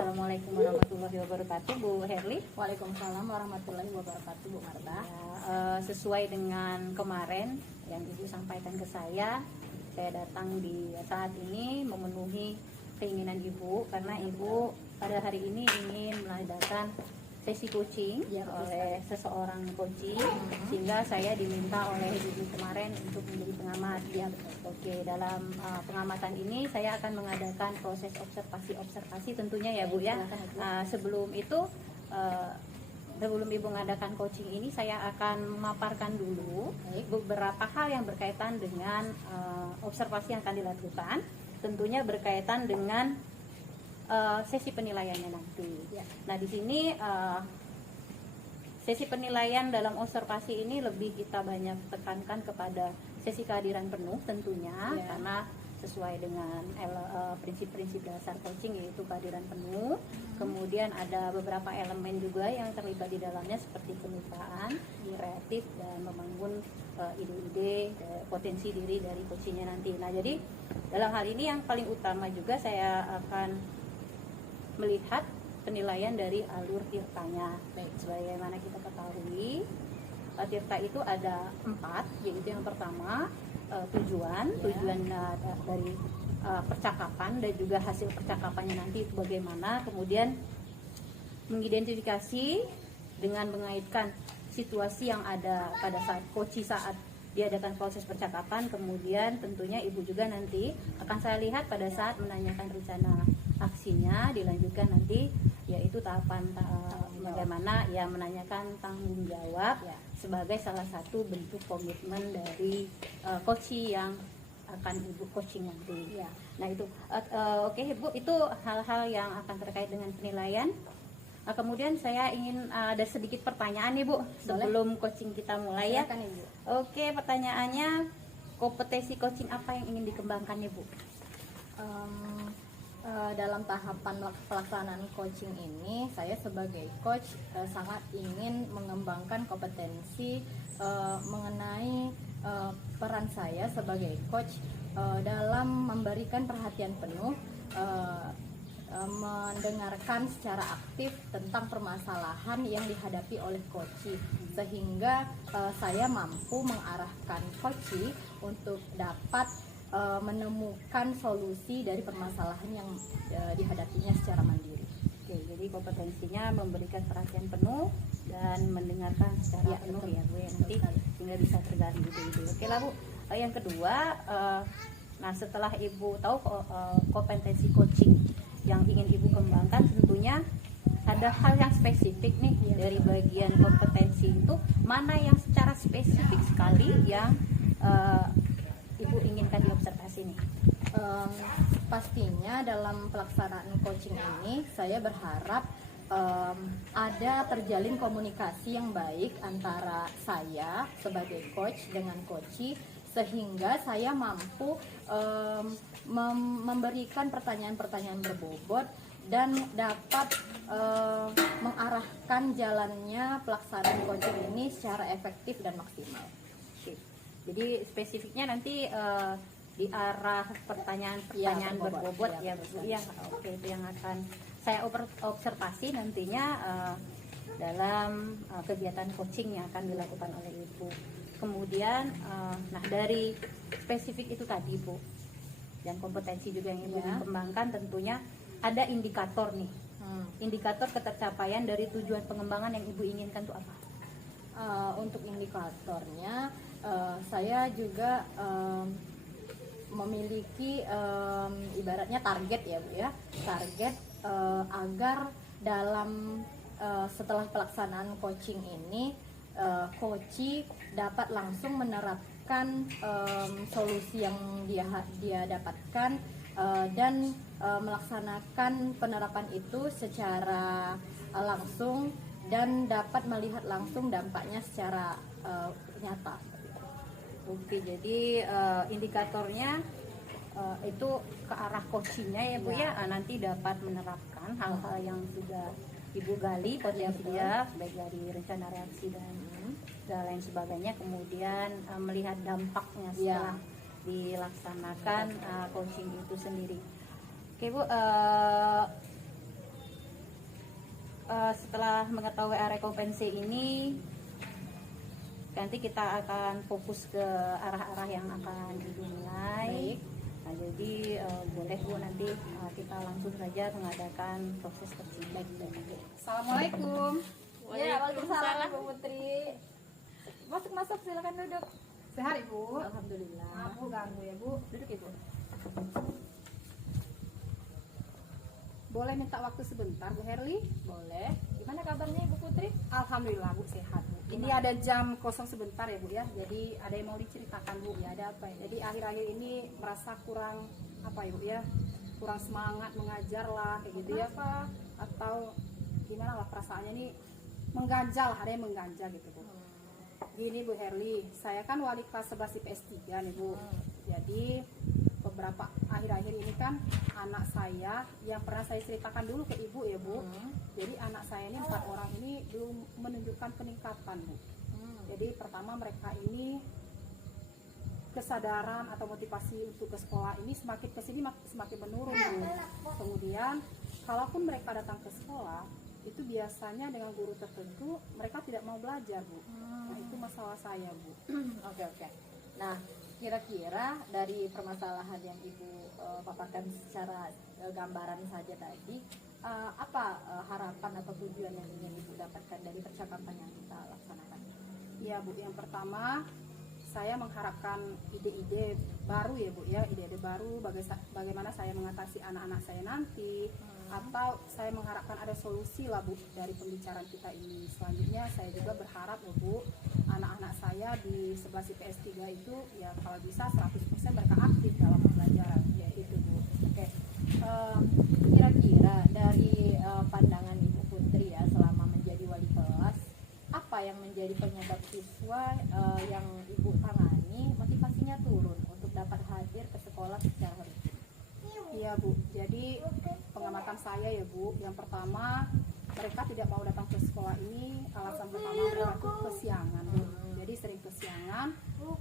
Assalamualaikum warahmatullahi wabarakatuh, Bu Herli. Waalaikumsalam warahmatullahi wabarakatuh, Bu Marta. Sesuai dengan kemarin yang Ibu sampaikan ke saya datang di saat ini memenuhi keinginan Ibu karena Ibu pada hari ini ingin mengadakan sesi coaching oleh seseorang coaching, sehingga saya diminta oleh Ibu kemarin untuk menjadi pengamat. Oke, dalam pengamatan ini saya akan mengadakan proses observasi tentunya ya Bu ya. Sebelum itu sebelum Ibu mengadakan coaching ini, saya akan memaparkan dulu beberapa hal yang berkaitan dengan observasi yang akan dilakukan, tentunya berkaitan dengan sesi penilaiannya nanti. Nah, di sini sesi penilaian dalam observasi ini lebih kita banyak tekankan kepada sesi kehadiran penuh tentunya, karena sesuai dengan prinsip-prinsip dasar coaching, yaitu kehadiran penuh. Kemudian ada beberapa elemen juga yang terlibat di dalamnya seperti kemitraan, kreatif, dan membangun ide-ide potensi diri dari coachingnya nanti. Nah, jadi dalam hal ini yang paling utama juga saya akan melihat penilaian dari alur tirtanya. Sebagaimana kita ketahui, tirta itu ada 4, yaitu yang pertama tujuan dari percakapan dan juga hasil percakapannya nanti itu bagaimana. Kemudian mengidentifikasi dengan mengaitkan situasi yang ada pada saat coaching saat diadakan proses percakapan. Kemudian tentunya Ibu juga nanti akan saya lihat pada saat menanyakan rencana aksinya, dilanjutkan nanti yaitu tahapan bagaimana ya menanyakan tanggung jawab sebagai salah satu bentuk komitmen dari coaching yang akan Ibu coaching nanti. Nah itu oke Ibu, itu hal-hal yang akan terkait dengan penilaian. Kemudian saya ingin ada sedikit pertanyaan nih Bu sebelum coaching kita mulai ya. Ibu. Oke, pertanyaannya, kompetensi coaching apa yang ingin dikembangkan nih Bu? Dalam tahapan pelaksanaan coaching ini, saya sebagai coach sangat ingin mengembangkan kompetensi mengenai peran saya sebagai coach dalam memberikan perhatian penuh, mendengarkan secara aktif tentang permasalahan yang dihadapi oleh coachee, sehingga saya mampu mengarahkan coachee untuk dapat menemukan solusi dari permasalahan yang dihadapinya secara mandiri. Oke, jadi kompetensinya memberikan perhatian penuh dan mendengarkan secara penuh ya Bu, nanti sehingga bisa tergali ide-ide. Oke lah Bu. Yang kedua, nah setelah Ibu tahu kompetensi coaching yang ingin Ibu kembangkan, tentunya ada hal yang spesifik nih dari bagian kompetensi itu, mana yang secara spesifik sekali yang Ibu inginkan diobservasi nih? Pastinya dalam pelaksanaan coaching ini saya berharap ada terjalin komunikasi yang baik antara saya sebagai coach dengan coachee, sehingga saya mampu memberikan pertanyaan-pertanyaan berbobot dan dapat mengarahkan jalannya pelaksanaan coaching ini secara efektif dan maksimal. Jadi spesifiknya nanti di arah pertanyaan-pertanyaan berbobot ya Bu. Ya, oke, itu yang akan saya observasi nantinya dalam kegiatan coaching yang akan dilakukan oleh Ibu. Kemudian nah dari spesifik itu tadi Bu, dan kompetensi juga yang Ibu kembangkan, tentunya ada indikator nih. Indikator ketercapaian dari tujuan pengembangan yang Ibu inginkan itu apa? Untuk indikatornya saya juga memiliki ibaratnya target ya Bu ya, target agar dalam setelah pelaksanaan coaching ini coachee dapat langsung menerapkan solusi yang dia dapatkan dan melaksanakan penerapan itu secara langsung dan dapat melihat langsung dampaknya secara nyata. Oke, jadi indikatornya itu ke arah coachingnya ya Bu ya, nanti dapat menerapkan hal-hal yang sudah Ibu gali potensinya, baik dari rencana reaksi dan lain sebagainya, kemudian melihat dampaknya setelah dilaksanakan coaching itu sendiri. Oke Bu, setelah mengetahui area kompetensi ini, nanti kita akan fokus ke arah-arah yang akan dimulai. Nah, jadi boleh Bu, nanti kita langsung saja mengadakan proses tersidak. Assalamualaikum. Ya, Waalaikumsalam. Bu Putri. Masuk, silakan duduk. Sehat Ibu? Alhamdulillah. Aku ganggu ya Bu. Duduk Ibu. Boleh minta waktu sebentar Bu Herli? Boleh. Gimana kabarnya Ibu Putri? Alhamdulillah Bu, sehat Bu. Ini ada jam kosong sebentar ya Bu ya. Jadi ada yang mau diceritakan Bu ya, ada apa ya? Jadi akhir-akhir ini merasa kurang apa ya Bu ya? Kurang semangat mengajar lah kayak gitu ya. Apa? Atau gimana lah perasaannya ini mengganjal, ada yang mengganjal gitu Bu. Gini Bu Herli, saya kan wali kelas 11 IPS 3 nih Bu. Jadi beberapa akhir-akhir ini kan anak saya yang pernah saya ceritakan dulu ke Ibu ya Bu. Jadi anak saya ini 4 orang ini belum menunjukkan peningkatan Bu. Jadi pertama mereka ini kesadaran atau motivasi untuk ke sekolah ini semakin kesini semakin menurun Bu. Kemudian kalaupun mereka datang ke sekolah itu biasanya dengan guru tertentu mereka tidak mau belajar Bu. Nah itu masalah saya Bu. Oke. Nah, kira-kira dari permasalahan yang Ibu paparkan secara gambaran saja tadi, apa harapan atau tujuan yang ingin Ibu dapatkan dari percakapan yang kita laksanakan? Ya Bu, yang pertama saya mengharapkan ide-ide baru ya Bu ya, ide-ide baru bagaimana saya mengatasi anak-anak saya nanti, atau saya mengharapkan ada solusi lah Bu dari pembicaraan kita ini. Selanjutnya saya juga berharap ya Bu, anak-anak saya di 11 IPS 3 itu ya kalau bisa 100% mereka aktif dalam pembelajaran ya itu Bu. Oke. Kira-kira dari pandangan Ibu Putri ya selama menjadi wali kelas, apa yang menjadi penyebab siswa yang Ibu tangani motivasinya turun untuk dapat hadir ke sekolah secara rutin? Iya Bu, jadi pengamatan saya ya Bu, yang pertama mereka tidak mau datang ke sekolah ini, alasan pertama mereka itu kesiangan Bu. Jadi sering kesiangan.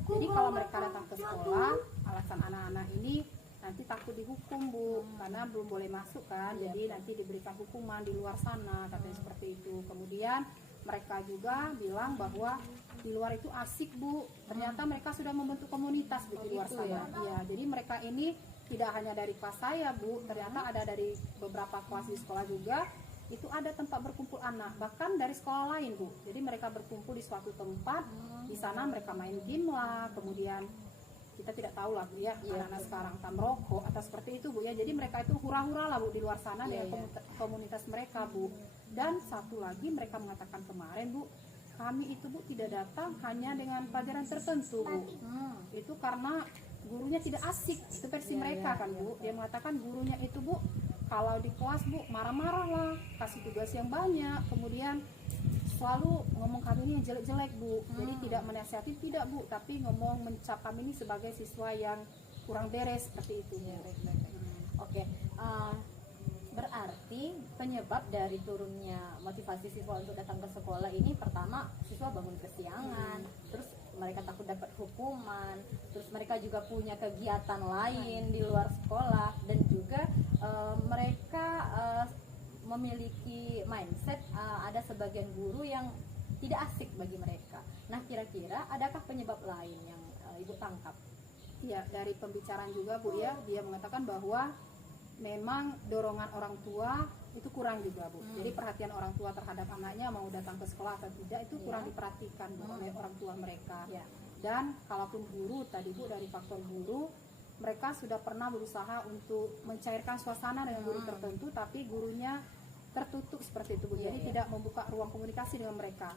Jadi kalau mereka datang ke sekolah, alasan anak-anak ini nanti takut dihukum Bu, karena belum boleh masuk kan, jadi nanti diberikan hukuman di luar sana, katanya seperti itu. Kemudian mereka juga bilang bahwa di luar itu asik Bu, ternyata mereka sudah membentuk komunitas Bu di luar sana. Iya, jadi mereka ini tidak hanya dari kelas saya Bu, ternyata ada dari beberapa kelas di sekolah juga, itu ada tempat berkumpul anak, bahkan dari sekolah lain Bu. Jadi mereka berkumpul di suatu tempat, di sana mereka main game lah, kemudian kita tidak tahu lah Bu ya, anak-anak sekarang tak merokok atau seperti itu Bu ya. Jadi mereka itu hura-hura lah Bu di luar sana dengan komunitas mereka Bu. Dan satu lagi mereka mengatakan kemarin Bu, kami itu Bu tidak datang hanya dengan pelajaran tertentu Bu. Itu karena gurunya tidak asik, itu versi mereka kan Bu. Dia mengatakan gurunya itu Bu, kalau di kelas Bu marah-marah lah, kasih tugas yang banyak, kemudian selalu ngomong kami ini yang jelek-jelek Bu. Jadi tidak menasihati tidak Bu, tapi ngomong mencap kami ini sebagai siswa yang kurang beres seperti itu. Oke. Berarti penyebab dari turunnya motivasi siswa untuk datang ke sekolah ini pertama siswa bangun kesiangan, terus mereka takut dapat hukuman, terus mereka juga punya kegiatan lain di luar sekolah, dan juga mereka memiliki mindset ada sebagian guru yang tidak asik bagi mereka. Nah, kira-kira adakah penyebab lain yang Ibu tangkap? Ya, dari pembicaraan juga Bu ya, dia mengatakan bahwa memang dorongan orang tua itu kurang juga Bu. Jadi perhatian orang tua terhadap anaknya mau datang ke sekolah atau tidak itu kurang diperhatikan Bu oleh orang tua mereka. Dan kalaupun guru tadi Bu, dari faktor guru, mereka sudah pernah berusaha untuk mencairkan suasana dengan guru tertentu, tapi gurunya tertutup seperti itu Bu. Jadi tidak membuka ruang komunikasi dengan mereka.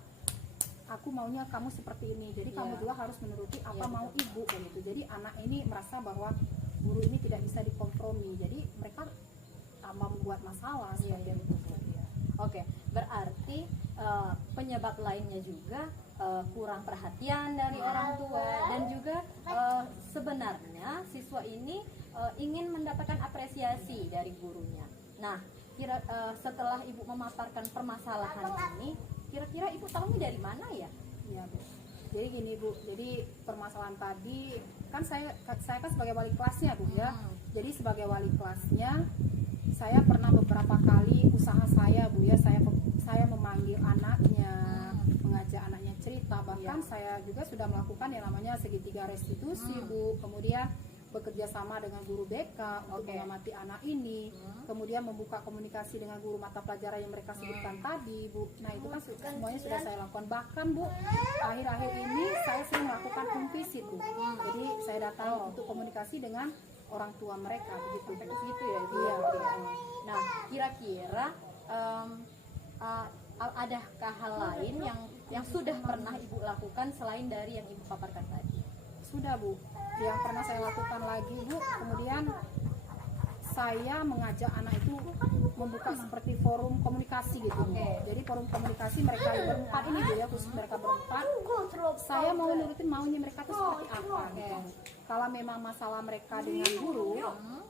Aku maunya kamu seperti ini, jadi kamu juga harus menuruti apa mau ibu begitu. Jadi anak ini merasa bahwa guru ini tidak bisa dikompromi, jadi mereka membuat masalah seperti itu. Oke, berarti penyebab lainnya juga kurang perhatian dari orang tua, dan juga sebenarnya siswa ini ingin mendapatkan apresiasi dari gurunya. Nah, setelah Ibu memaparkan permasalahan ini, kira-kira Ibu tahunya dari mana ya? Iya Bu. Jadi gini Bu, jadi permasalahan tadi kan saya kan sebagai wali kelasnya Bu ya. Jadi sebagai wali kelasnya saya pernah beberapa kali usaha saya Bu ya, saya kan saya juga sudah melakukan yang namanya segitiga restitusi Bu, kemudian bekerja sama dengan guru BK untuk mengamati anak ini, kemudian membuka komunikasi dengan guru mata pelajaran yang mereka sebutkan tadi Bu. Nah itu kan semuanya sudah saya lakukan, bahkan Bu akhir-akhir ini saya sering melakukan home visit Bu. Jadi saya datang untuk komunikasi dengan orang tua mereka begitu ya Ibu. Iya. Nah, kira-kira adakah hal lain yang sudah pernah Ibu lakukan selain dari yang Ibu paparkan tadi? Sudah Bu, yang pernah saya lakukan lagi Bu, kemudian saya mengajak anak itu membuka seperti forum komunikasi gitu. Jadi forum komunikasi mereka berempat ini Bu ya, khusus mereka berempat. Saya mau nurutin maunya mereka itu seperti apa gitu. Kalau memang masalah mereka dengan guru,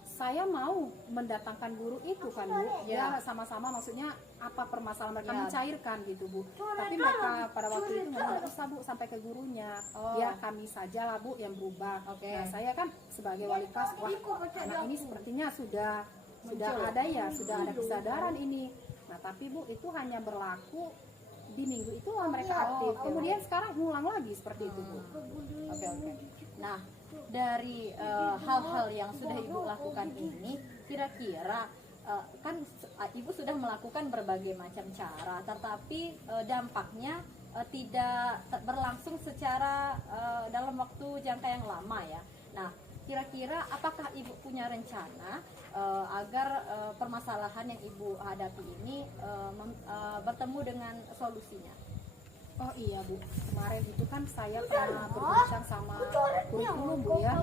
saya mau mendatangkan guru itu kan Bu. Ya sama-sama maksudnya apa permasalahan mereka mencairkan gitu Bu. Tapi mereka pada waktu itu nggak usah Bu sampai ke gurunya. Ya kami saja lah Bu yang berubah. Nah saya kan sebagai wali kelas, wah anak ini sepertinya sudah ada ya, sudah ada kesadaran ini. Nah tapi Bu itu hanya berlaku di minggu itu lah mereka aktif. Kemudian sekarang ngulang lagi seperti itu Bu. Oke. Nah dari hal-hal yang sudah Ibu lakukan ini, kira-kira kan Ibu sudah melakukan berbagai macam cara, tetapi dampaknya tidak berlangsung secara dalam waktu jangka yang lama ya. Nah, kira-kira apakah Ibu punya rencana agar permasalahan yang Ibu hadapi ini bertemu dengan solusinya? Oh iya Bu, kemarin itu kan saya pernah berbincang sama kurikulum Bu ya.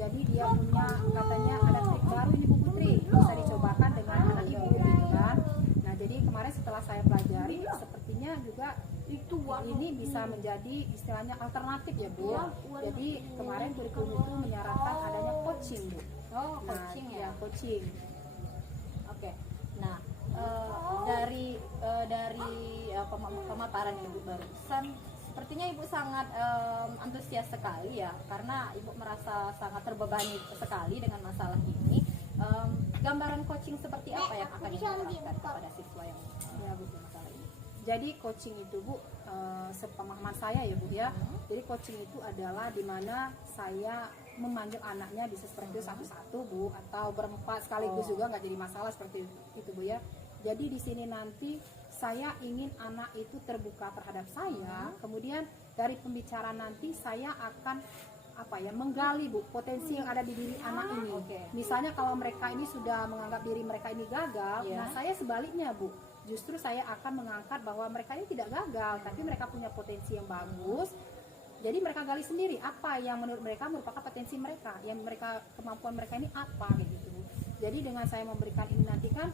Jadi dia punya katanya ada trik baru ini Bu Putri, bisa dicobakan dengan anak Ibu gitu kan. Nah jadi kemarin setelah saya pelajari, sepertinya juga ini bisa menjadi istilahnya alternatif ya Bu ya. Jadi kemarin kurikulum itu menyarankan adanya coaching Bu. Coaching ya. Coaching. Oke. Nah, dari pemaparan Ibu barusan, sepertinya Ibu sangat antusias sekali ya, karena Ibu merasa sangat terbebani sekali dengan masalah ini. Gambaran coaching seperti apa yang akan diberikan kepada siswa yang mengalami masalah ini? Jadi coaching itu Bu, sepemahaman saya ya Bu ya. Jadi coaching itu adalah dimana saya memanggil anaknya bisa seperti itu satu-satu Bu, atau berempat sekaligus juga nggak jadi masalah seperti itu Bu ya. Jadi di sini nanti saya ingin anak itu terbuka terhadap saya, kemudian dari pembicaraan nanti saya akan menggali Bu potensi yang ada di diri anak ini. Misalnya kalau mereka ini sudah menganggap diri mereka ini gagal, nah saya sebaliknya Bu, justru saya akan mengangkat bahwa mereka ini tidak gagal, tapi mereka punya potensi yang bagus. Jadi mereka gali sendiri apa yang menurut mereka merupakan potensi mereka, yang kemampuan mereka ini apa gitu Bu. Jadi dengan saya memberikan ini nanti kan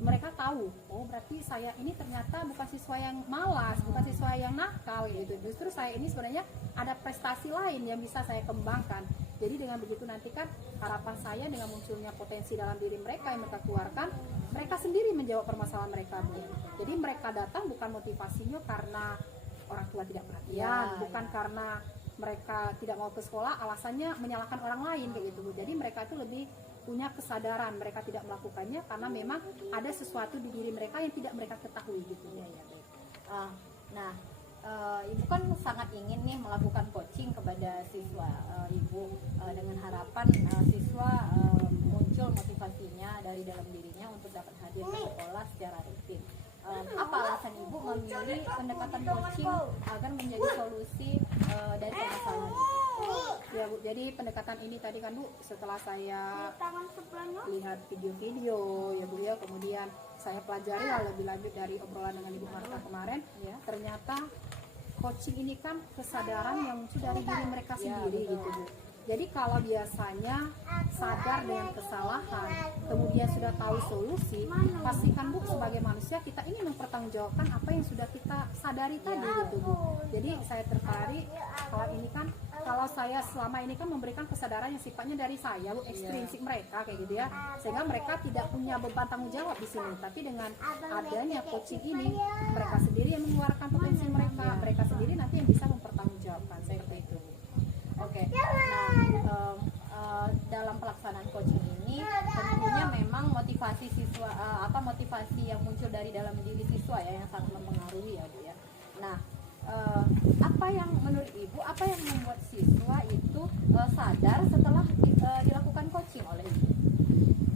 mereka tahu, oh berarti saya ini ternyata bukan siswa yang malas, bukan siswa yang nakal gitu. Justru saya ini sebenarnya ada prestasi lain yang bisa saya kembangkan. Jadi dengan begitu nanti kan harapan saya dengan munculnya potensi dalam diri mereka yang mereka keluarkan, mereka sendiri menjawab permasalahan mereka Bu. Jadi mereka datang bukan motivasinya karena orang tua tidak perhatian, bukan karena mereka tidak mau ke sekolah alasannya menyalahkan orang lain kayak gitu Bu. Jadi mereka itu lebih punya kesadaran, mereka tidak melakukannya karena memang ada sesuatu di diri mereka yang tidak mereka ketahui gitu. Nah, Ibu kan sangat ingin nih melakukan coaching kepada siswa Ibu dengan harapan siswa muncul motivasinya dari dalam dirinya untuk dapat hadir ke sekolah secara rutin. Apa alasan Ibu memilih pendekatan coaching agar menjadi solusi dari permasalahan itu? Ya Bu, jadi pendekatan ini tadi kan Bu, setelah saya lihat video-video ya Bu ya, kemudian saya pelajari lebih lanjut dari obrolan dengan Ibu Marta kemarin, ternyata coaching ini kan kesadaran yang muncul dari diri mereka sendiri gitu Bu. Jadi kalau biasanya sadar dengan kesalahan, kemudian sudah tahu solusi, pastikan Bu sebagai manusia kita ini mempertanggungjawabkan apa yang sudah kita sadari tadi gitu Bu. Jadi saya tertarik kalau ini kan, kalau saya selama ini kan memberikan kesadaran yang sifatnya dari saya Bu, ekstrinsik mereka kayak gitu ya, sehingga mereka tidak punya beban tanggung jawab di sini. Tapi dengan adanya coaching ini, mereka sendiri yang mengeluarkan potensi mereka, mereka sendiri nanti yang bisa mempertanggungjawabkan seperti itu. Oke. Nah, dalam pelaksanaan coaching ini tentunya memang motivasi siswa motivasi yang muncul dari dalam diri siswa ya yang sangat mempengaruhi ya Bu ya. Nah, apa yang menurut Ibu, apa yang membuat siswa itu sadar setelah dilakukan coaching oleh Ibu?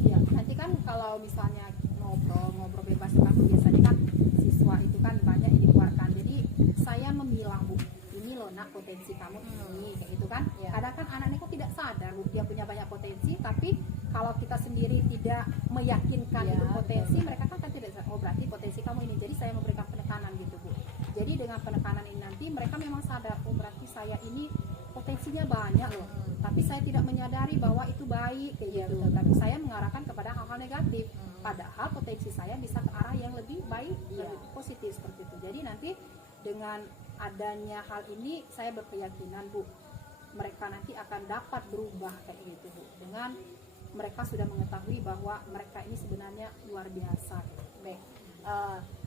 Iya, nanti kan kalau misalnya ngobrol bebas kan biasanya kan siswa itu kan banyak yang dikeluarkan. Jadi saya memilah, Bu, ini loh nak potensi kamu ini kayak gitu kan. Iya. Kadang kan anak ini kok tidak sadar, Bu, dia punya banyak potensi, tapi kalau kita sendiri tidak meyakinkan Iya, itu potensi, betul. mereka kan tidak sadar, oh berarti potensi kamu ini. Jadi saya memberikan penekanan gitu, Bu. Jadi dengan penekanan ini nanti mereka memang sadar, oh berarti saya ini potensinya banyak loh, tapi saya tidak menyadari bahwa itu baik kayak Iya, gitu. betul. Tapi saya mengarahkan kepada hal-hal negatif, padahal potensi saya bisa ke arah yang lebih baik, Iya. lebih positif seperti itu. Jadi nanti dengan adanya hal ini saya berkeyakinan, Bu, mereka nanti akan dapat berubah kayak gitu, Bu, dengan mereka sudah mengetahui bahwa mereka ini sebenarnya luar biasa. Baik,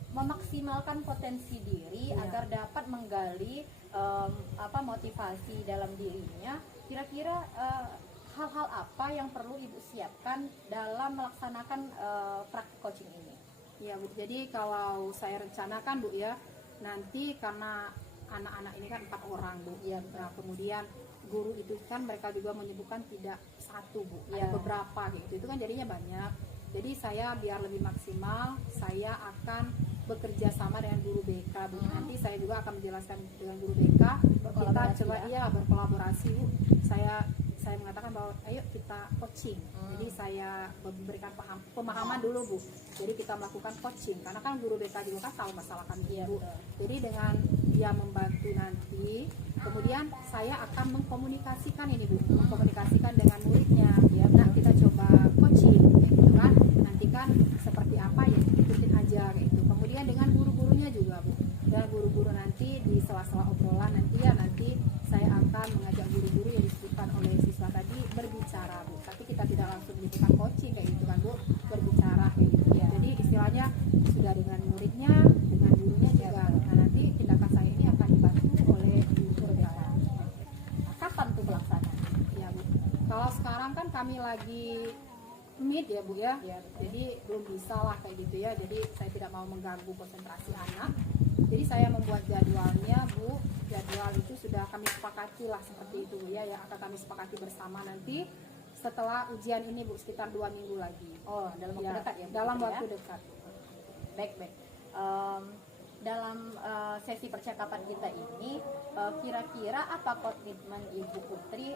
memaksimalkan potensi diri Iya. agar dapat menggali motivasi dalam dirinya. Kira-kira hal-hal apa yang perlu Ibu siapkan dalam melaksanakan praktik coaching ini? Ya, Bu. Jadi kalau saya rencanakan, Bu, ya, nanti karena anak-anak ini kan 4 orang, Bu. Iya, Nah, kemudian guru itu kan mereka juga menyebutkan tidak satu, Bu, Iya. ada beberapa gitu. Itu kan jadinya banyak. Jadi saya biar lebih maksimal, saya akan bekerja sama dengan guru BK, Bu. Nanti saya juga akan menjelaskan dengan guru BK. Kita Berkolaborasi, coba ya? berkolaborasi, Bu. Saya mengatakan bahwa ayo kita coaching. Jadi saya memberikan pemahaman dulu, Bu. Jadi kita melakukan coaching karena kan guru BK juga kan tahu masalah kami, Iya, Bu. betul. Jadi dengan dia membantu nanti, kemudian saya akan mengkomunikasikan ini, Bu, mengkomunikasikan dengan muridnya. Ya, nah kita coba coaching, kayak gitu kan. Nanti kan seperti apa ya, ikutin aja kayak gitu. Kemudian dengan guru-gurunya juga, Bu. Dan guru-guru nanti di sela-sela obrolan nanti saya akan mengajak guru-guru yang disebutkan oleh siswa tadi berbicara, Bu. Tapi kita tidak langsung melakukan coaching kayak gitu kan, Bu. Berbicara kayak gitu. Ya. Jadi istilahnya sudah dengan muridnya, dengan gurunya juga. Nah, nanti tindakan saya ini akan dibantu oleh guru BK. Kapan tuh pelaksanaan? Ya, Bu. Kalau sekarang kan kami lagi mid ya, Bu, ya. Iya, betul. Jadi belum bisa lah kayak gitu ya. Jadi saya tidak mau mengganggu konsentrasi anak. Jadi saya membuat jadwalnya, Bu. Jadwal itu sudah kami sepakati lah seperti itu, Bu, ya. Yang akan kami sepakati bersama nanti setelah ujian ini, Bu, sekitar 2 minggu lagi. Oh, dalam waktu dekat ya? Dalam begitu waktu ya? dekat. Baik. Dalam sesi percakapan kita ini, kira-kira apa komitmen Ibu Putri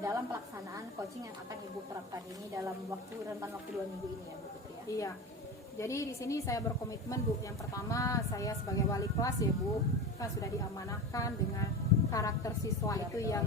dalam pelaksanaan coaching yang akan Ibu terapkan ini dalam rentan waktu 2 minggu ini ya, Bu Putri ya? Iya. Jadi di sini saya berkomitmen, Bu. Yang pertama, saya sebagai wali kelas ya, Bu, kan sudah diamanahkan dengan karakter siswa Iya, itu betul. yang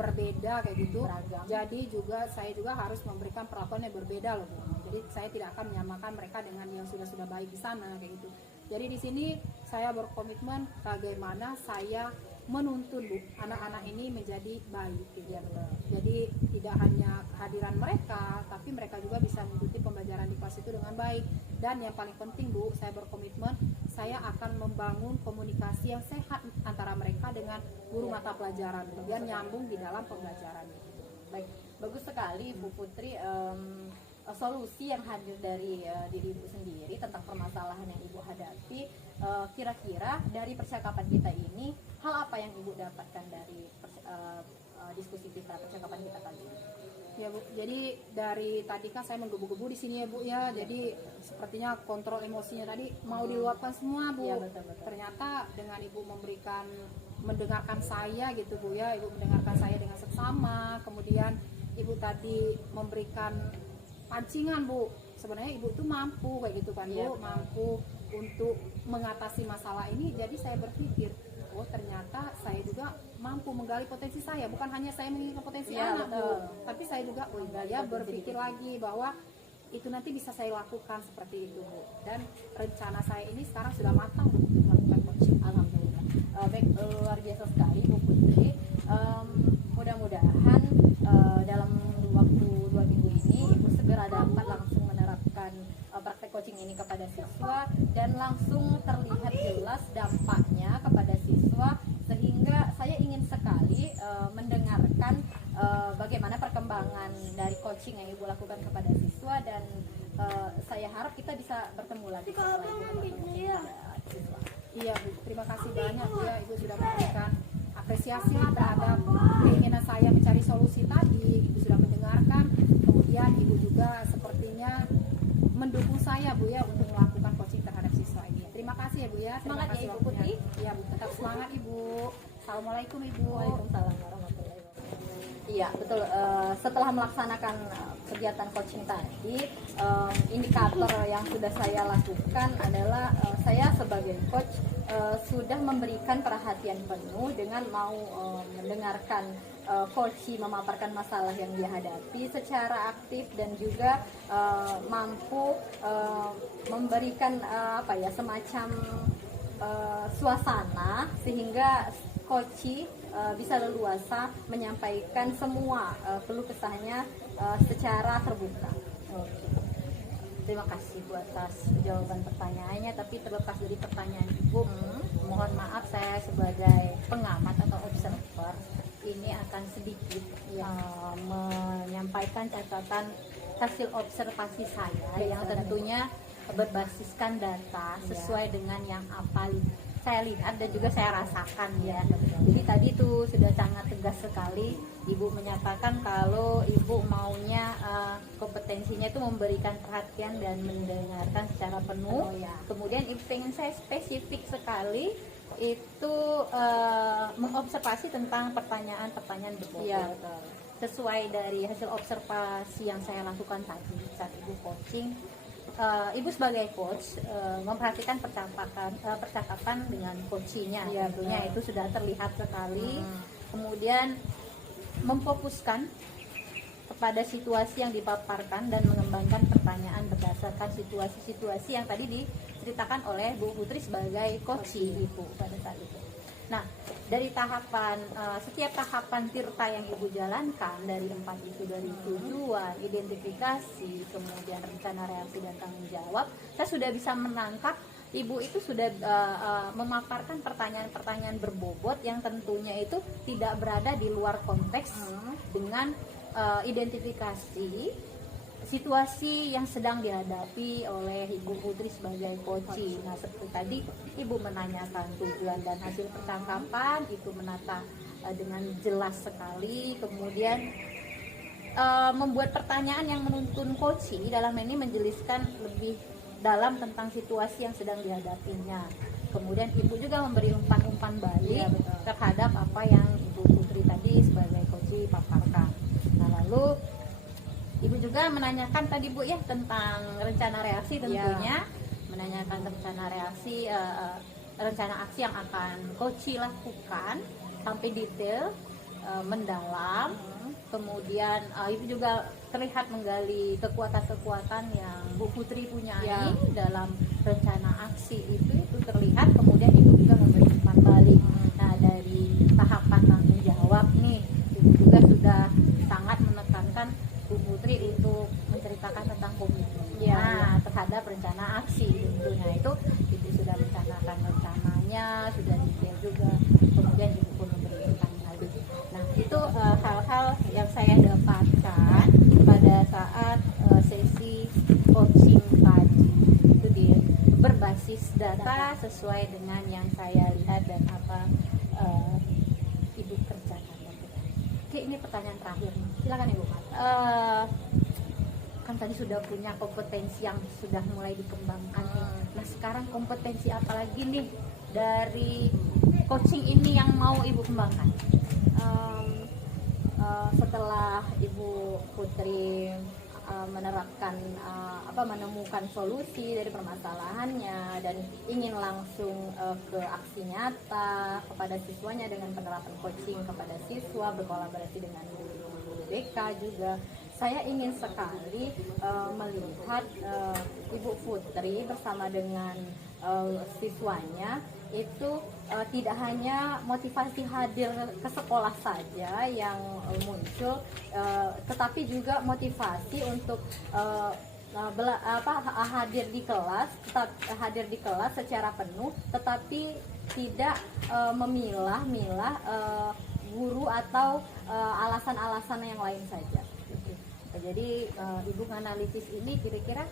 berbeda kayak gitu. Beragam. Jadi saya juga harus memberikan perlakuan yang berbeda loh, Bu. Jadi saya tidak akan menyamakan mereka dengan yang sudah baik di sana kayak gitu. Jadi di sini saya berkomitmen bagaimana saya menuntun, Bu, anak-anak ini menjadi baik gitu. Iya, betul. Jadi tidak hanya kehadiran mereka, tapi mereka juga bisa mengikuti pembelajaran di kelas itu dengan baik. Dan yang paling penting, Bu, saya berkomitmen saya akan membangun komunikasi yang sehat antara mereka dengan guru mata pelajaran, biar nyambung di dalam pembelajaran. Baik, bagus sekali Bu Putri. Solusi yang hadir dari diri Ibu sendiri tentang permasalahan yang Ibu hadapi. Kira-kira dari percakapan kita ini, hal apa yang Ibu dapatkan dari diskusi kita, percakapan kita tadi? Ya, Bu. Jadi dari tadi kan saya menggebu-gebu di sini ya, Bu, ya. Jadi sepertinya kontrol emosinya tadi mau diluapkan semua, Bu. Iya, betul. Ternyata dengan Ibu mendengarkan saya gitu, Bu, ya. Ibu mendengarkan saya dengan seksama. Kemudian Ibu tadi memberikan pancingan, Bu. Sebenarnya Ibu tuh mampu kayak gitu kan, Bu. Iya. Mampu untuk mengatasi masalah ini. Jadi saya berpikir, oh ternyata saya juga mampu menggali potensi saya. Bukan hanya saya menginginkan potensi Iya, anak, Bu, betul. tapi saya juga berpikir lagi bahwa itu nanti bisa saya lakukan seperti itu, Bu. Dan rencana saya ini sekarang sudah matang, Bu, untuk melakukan coaching. Alhamdulillah. Baik, luar biasa sekali Bu Putri. Mudah-mudahan dalam waktu 2 minggu ini Ibu segera dapat langsung menerapkan praktek coaching ini kepada siswa dan langsung terlihat jelas dampaknya kepada siswa, sehingga saya ingin sekali mendengarkan bagaimana perkembangan dari coaching yang Ibu lakukan kepada siswa, dan saya harap kita bisa bertemu lagi setelah Ibu menerapkan coaching kepada siswa. Iya Bu, terima kasih banyak ya Ibu sudah memberikan apresiasi terhadap keinginan saya mencari solusi tadi. Ibu sudah mendengarkan, kemudian Ibu juga sepertinya mendukung saya Bu ya untuk melakukan coaching terhadap siswa ini. Terima kasih ya Bu ya. Terima Semangat ya, kasih Ibu waktunya. Putri. Iya Bu, tetap semangat Ibu. Assalamualaikum Ibu. Waalaikumsalam warahmatullahi wabarakatuh. Iya betul. Setelah melaksanakan kegiatan coaching tadi, indikator yang sudah saya lakukan adalah saya sebagai coach sudah memberikan perhatian penuh dengan mau mendengarkan coach memaparkan masalah yang dia hadapi secara aktif dan juga mampu memberikan semacam suasana sehingga coach bisa leluasa menyampaikan semua keluh kesahnya secara terbuka. Oke. Terima kasih Bu atas jawaban pertanyaannya, tapi terlepas dari pertanyaan Ibu, mohon maaf saya sebagai pengamat atau observer ini akan sedikit menyampaikan catatan hasil observasi saya yang tentunya berbasiskan data sesuai dengan yang apa saya lihat dan juga saya rasakan ya. Jadi tadi tuh sudah sangat tegas sekali Ibu menyatakan kalau Ibu maunya kompetensinya itu memberikan perhatian dan mendengarkan secara penuh. Kemudian Ibu pengen saya spesifik sekali itu mengobservasi tentang pertanyaan-pertanyaan berbobot. Sesuai dari hasil observasi yang saya lakukan tadi saat Ibu coaching, Ibu sebagai coach memperhatikan percakapan dengan coachnya, tentunya itu sudah terlihat sekali. Kemudian memfokuskan kepada situasi yang dipaparkan dan mengembangkan pertanyaan berdasarkan situasi-situasi yang tadi diceritakan oleh Bu Putri sebagai coach Ibu pada saat itu. Nah, dari tahapan setiap tahapan tirta yang Ibu jalankan dari 4 itu, dari tujuan, identifikasi, kemudian rencana reaksi dan tanggung jawab, saya sudah bisa menangkap Ibu itu sudah memaparkan pertanyaan-pertanyaan berbobot yang tentunya itu tidak berada di luar konteks dengan identifikasi situasi yang sedang dihadapi oleh Ibu Putri sebagai coach. Nah, seperti tadi Ibu menanyakan tujuan dan hasil percakapan, itu menata dengan jelas sekali. Kemudian membuat pertanyaan yang menuntun coach dalam ini menjelaskan lebih dalam tentang situasi yang sedang dihadapinya. Kemudian Ibu juga memberi umpan-umpan balik terhadap apa yang Ibu Putri tadi sebagai coach paparkan. Nah, lalu Ibu juga menanyakan tadi Bu ya tentang rencana reaksi, tentunya menanyakan rencana reaksi, rencana aksi yang akan coach lakukan sampai detail, mendalam. Kemudian Ibu juga terlihat menggali kekuatan-kekuatan yang Bu Putri punyai dalam rencana aksi itu terlihat. Kemudian Ibu juga memberi umpan balik. Nah, dari tahapan tanggung jawab nih Ibu juga sudah sangat menekankan Bu Putri untuk menceritakan tentang komitmennya terhadap rencana aksi. Tentunya itu Ibu sudah mencanangkan rencananya, sudah detail juga. Kemudian Ibu pun memberi umpan balik. Nah, itu hal-hal yang saya dapatkan pada saat sesi coaching tadi. Itu berbasis data sesuai dengan yang saya lihat dan apa Ibu kerjakan. Oke, ini pertanyaan terakhir nih. Silakan Ibu. Kan tadi sudah punya kompetensi yang sudah mulai dikembangkan nih. Nah, sekarang kompetensi apa lagi nih dari coaching ini yang mau Ibu kembangkan? Setelah Ibu Putri menemukan solusi dari permasalahannya dan ingin langsung ke aksi nyata kepada siswanya dengan penerapan coaching kepada siswa, berkolaborasi dengan guru-guru BK juga, saya ingin sekali melihat Ibu Putri bersama dengan siswanya itu tidak hanya motivasi hadir ke sekolah saja yang muncul, tetapi juga motivasi untuk hadir di kelas secara penuh, tetapi tidak memilah-milah guru atau alasan-alasan yang lain saja. Jadi Ibu menganalisis ini, kira-kira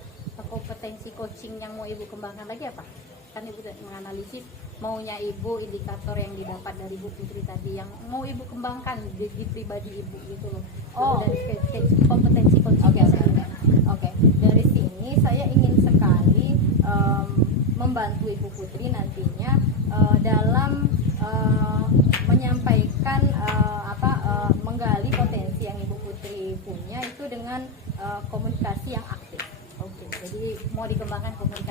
kompetensi coaching yang mau Ibu kembangkan lagi apa? Kan Ibu menganalisis maunya ibu, indikator yang didapat dari Bu Putri tadi yang mau ibu kembangkan di pribadi ibu gitu loh. Oh. Dari kompetensi coaching. Oke, dari sini saya ingin sekali membantu Ibu Putri nantinya dalam menyampaikan menggali potensi yang Ibu Putri punya itu dengan komunikasi yang aktif. Oke, jadi mau dikembangkan komunikasi